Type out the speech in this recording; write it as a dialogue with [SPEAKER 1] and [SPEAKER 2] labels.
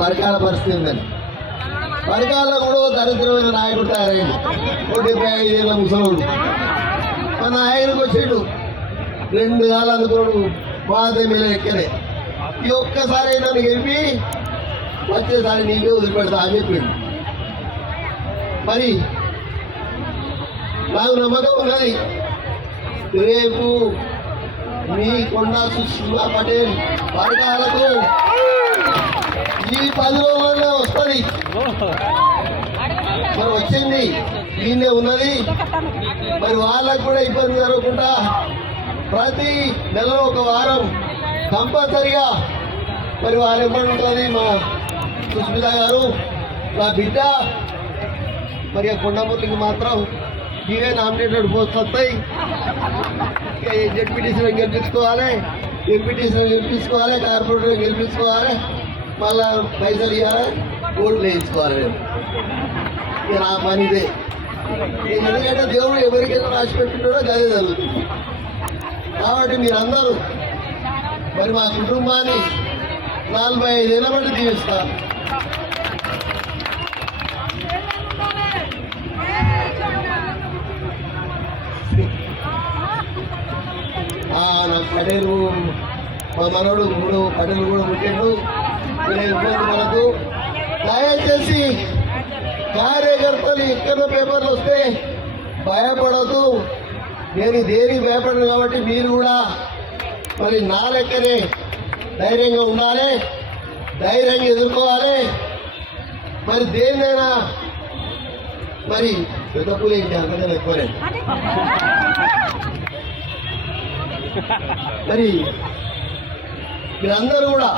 [SPEAKER 1] పరికాల పరిస్థితి ఉందని పరికాలలో కూడా దరిద్రమైన నాయకుడు తయారైంది. ఓ డెబ్బై ఐదేళ్ళ ముసలోడు. మన నాయకుడికి వచ్చిండు. రెండు కాలు అందుకోడు బాధ మీద ఈ ఒక్కసారి నన్ను గెలిపి వచ్చేసారి నీకే వదిలిపెడతా అని చెప్పిండు. మరి నాకు నమ్మకం ఉన్నది రేపు మీ కొండా సుష్మా పటేల్ వర్గాలకు ఈ పది రోజుల్లో వస్తుంది. మరి వచ్చింది దీన్నే ఉన్నది. మరి వాళ్ళకు కూడా ఇబ్బంది జరగకుండా ప్రతి నెలలో ఒక వారం కంపల్సరిగా మరి వారు ఉంటుంది? మా సుస్మిత గారు నా బిడ్డ మరి ఆ కొండమూర్తికి మాత్రం ఇవే నామినేటెడ్ పోస్ట్ వస్తాయి. జడ్పీటీసీలో గెలిపించుకోవాలి. ఎంపీటీసీలో గెలిపించుకోవాలి. కార్పొరేటర్ గెలిపించుకోవాలి. మళ్ళా పైసలు ఇవ్వాలి. ఓట్లు వేయించుకోవాలి మేము. ఇక నా ఎందుకంటే దేవుడు ఎవరికైనా రాసి పెట్టినాడో గదే జరుగుతుంది. కాబట్టి మీరందరూ మరి మా కుటుంబాన్ని నలభై ఐదేళ్ళ బట్టి జీవిస్తారు. నాకు పటేలు మా మనోడు మూడు పటేలు కూడా పుట్టిండు వీళ్ళ ఇబ్బంది మనకు. దయచేసి కార్యకర్తలు ఇక్కడ పేపర్లు వస్తే భయపడదు నేను దేనికి భయపడను కాబట్టి మీరు కూడా మరి నా లెక్కనే ధైర్యంగా ఉండాలి ధైర్యంగా ఎదుర్కోవాలి. మరి దేన్నైనా మరి పెద్ద పూలు ఏంటి అంతకన్నా ఎక్కువనే మరి మీరందరూ కూడా